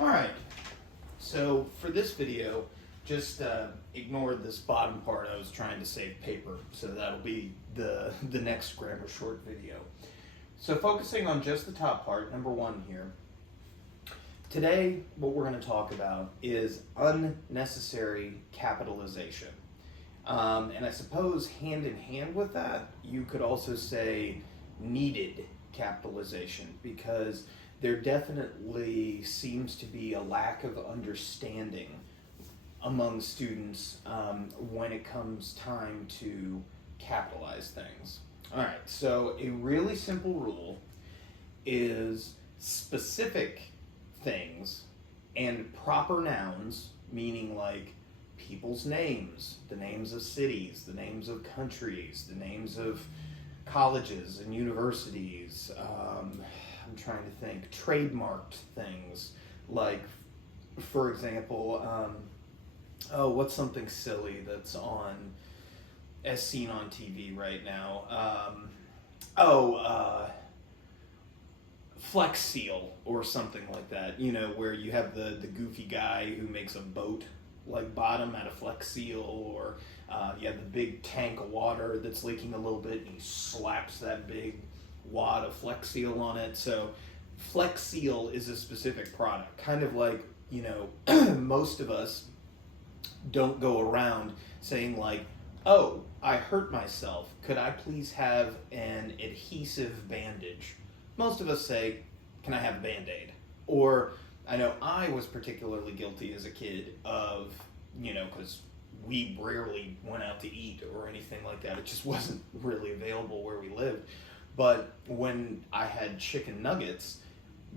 Alright, so for this video, just ignore this bottom part. I was trying to save paper, so that'll be the next grammar short video. So focusing on just the top part, number one here. Today, what we're going to talk about is unnecessary capitalization. And I suppose hand in hand with that, you could also say needed capitalization, because there definitely seems to be a lack of understanding among students when it comes time to capitalize things. All right, so a really simple rule is specific things and proper nouns, meaning like people's names, the names of cities, the names of countries, the names of colleges and universities. I'm trying to think, trademarked things like, for example, what's something silly that's as seen on TV right now? Flex Seal or something like that, where you have the goofy guy who makes a boat like bottom out of Flex Seal, or you have the big tank of water that's leaking a little bit and he slaps that big wad of Flex Seal on it. So Flex Seal is a specific product, kind of like, most of us don't go around saying like, oh, I hurt myself, could I please have an adhesive bandage? Most of us say, can I have a Band-Aid? Or I know I was particularly guilty as a kid of, because we rarely went out to eat or anything like that. It just wasn't really available where we lived. But when I had chicken nuggets,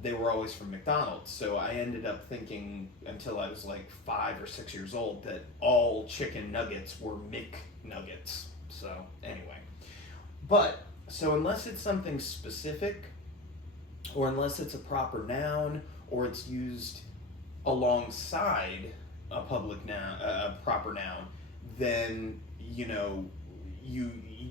they were always from McDonald's. So I ended up thinking until I was like 5 or 6 years old that all chicken nuggets were McNuggets. So anyway. So unless it's something specific, or unless it's a proper noun, or it's used alongside a public noun, a proper noun, then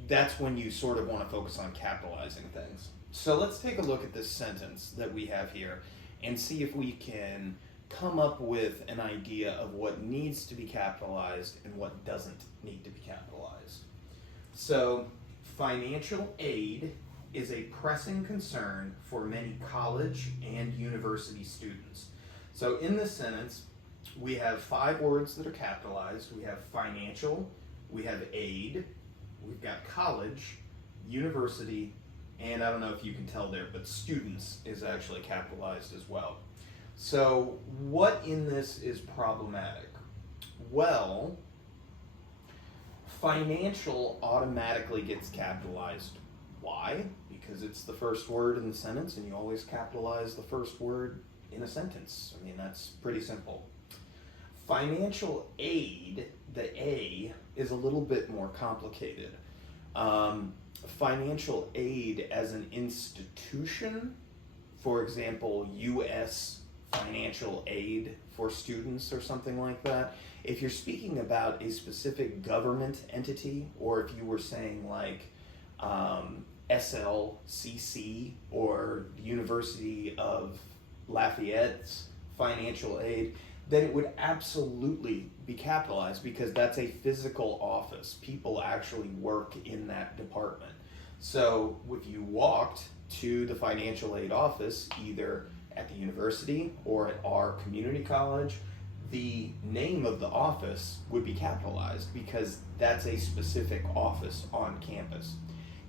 that's when you sort of want to focus on capitalizing things. So let's take a look at this sentence that we have here and see if we can come up with an idea of what needs to be capitalized and what doesn't need to be capitalized. So financial aid is a pressing concern for many college and university students. So in this sentence, we have 5 words that are capitalized. We have financial, we have aid, we've got college, university, and I don't know if you can tell there, but students is actually capitalized as well. So what in this is problematic? Well, financial automatically gets capitalized. Why? Because it's the first word in the sentence, and you always capitalize the first word in a sentence. I mean, that's pretty simple. Financial aid, the A, is a little bit more complicated. Financial aid as an institution, for example, U.S. financial aid for students or something like that. If you're speaking about a specific government entity, or if you were saying like SLCC or the University of Lafayette's financial aid, then it would absolutely be capitalized, because that's a physical office. People actually work in that department. So if you walked to the financial aid office, either at the university or at our community college, the name of the office would be capitalized, because that's a specific office on campus.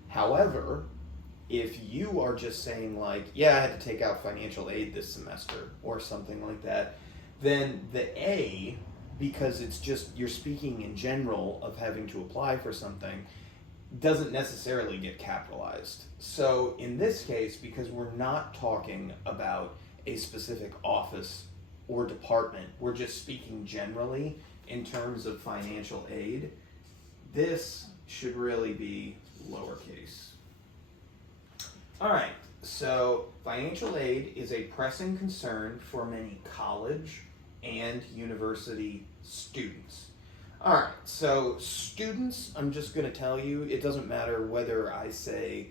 However, if you are just saying like, yeah, I had to take out financial aid this semester or something like that, then the A, because it's just you're speaking in general of having to apply for something, doesn't necessarily get capitalized. So in this case, because we're not talking about a specific office or department, we're just speaking generally in terms of financial aid, this should really be lowercase. All right, so financial aid is a pressing concern for many college and university students. All right, so students, I'm just going to tell you, it doesn't matter whether I say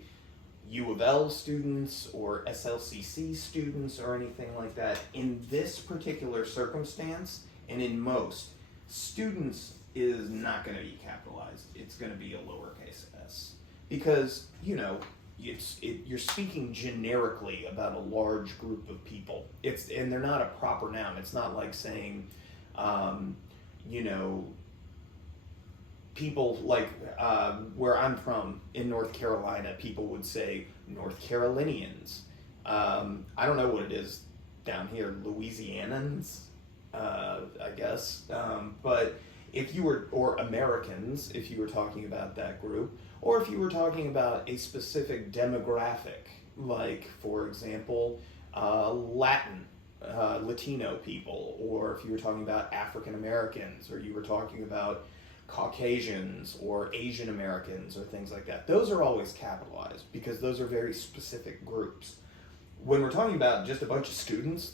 U of L students or SLCC students or anything like that. In this particular circumstance, and in most, students is not going to be capitalized. It's going to be a lowercase s. Because, you know, you're speaking generically about a large group of people. And they're not a proper noun. It's not like saying, you know, people like where I'm from in North Carolina, people would say North Carolinians. I don't know what it is down here, Louisianans, I guess. But if you were, or Americans, if you were talking about that group, or if you were talking about a specific demographic, like, for example, Latino people, or if you were talking about African Americans, or you were talking about Caucasians or Asian Americans or things like that. Those are always capitalized because those are very specific groups. When we're talking about just a bunch of students,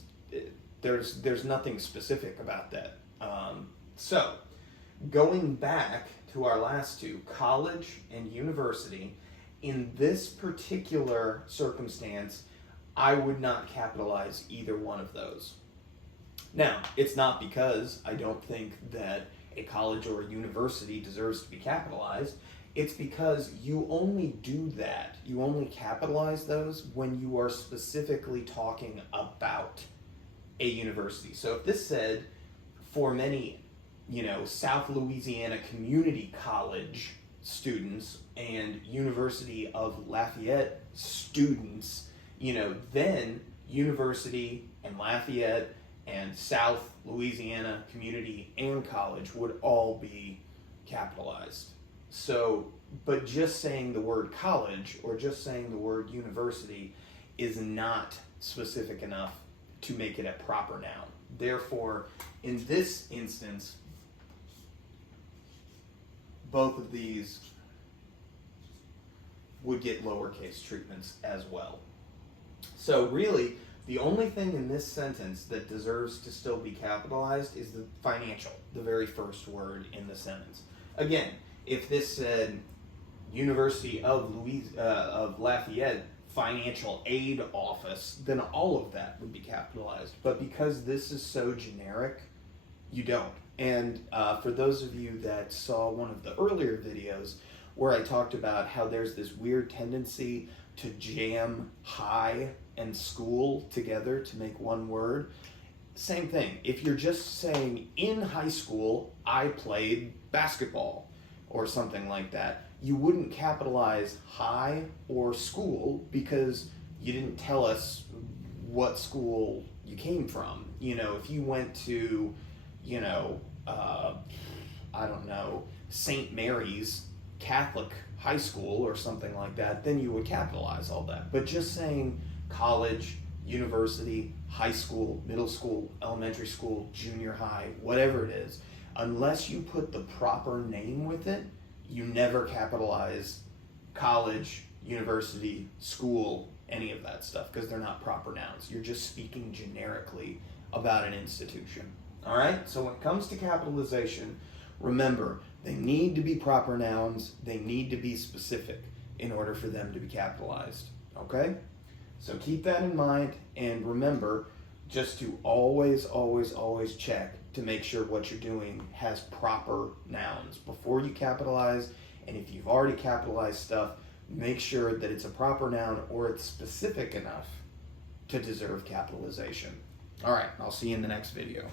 there's nothing specific about that. So, going back to our last two, college and university, in this particular circumstance, I would not capitalize either one of those. Now, it's not because I don't think that a college or a university deserves to be capitalized. It's because you only do that, you only capitalize those when you are specifically talking about a university. So if this said, for many, you know, South Louisiana Community College students and University of Lafayette students, you know, then University and Lafayette and South Louisiana Community and College would all be capitalized. So, but just saying the word college or just saying the word university is not specific enough to make it a proper noun. Therefore, in this instance, both of these would get lowercase treatments as well. So really, the only thing in this sentence that deserves to still be capitalized is the financial, the very first word in the sentence. Again, if this said University of Lafayette Financial Aid Office, then all of that would be capitalized. But because this is so generic, you don't. And for those of you that saw one of the earlier videos where I talked about how there's this weird tendency to jam high and school together to make one word, same thing. If you're just saying, in high school, I played basketball or something like that, you wouldn't capitalize high or school because you didn't tell us what school you came from. You know, if you went to, you know, I don't know, St. Mary's Catholic High School or something like that, then you would capitalize all that. But just saying college, university, high school, middle school, elementary school, junior high, whatever it is, unless you put the proper name with it, you never capitalize college, university, school, any of that stuff, because they're not proper nouns. You're just speaking generically about an institution. All right? So when it comes to capitalization, remember, they need to be proper nouns. They need to be specific in order for them to be capitalized. Okay? So keep that in mind, and remember just to always, always, always check to make sure what you're doing has proper nouns before you capitalize. And if you've already capitalized stuff, make sure that it's a proper noun or it's specific enough to deserve capitalization. All right, I'll see you in the next video.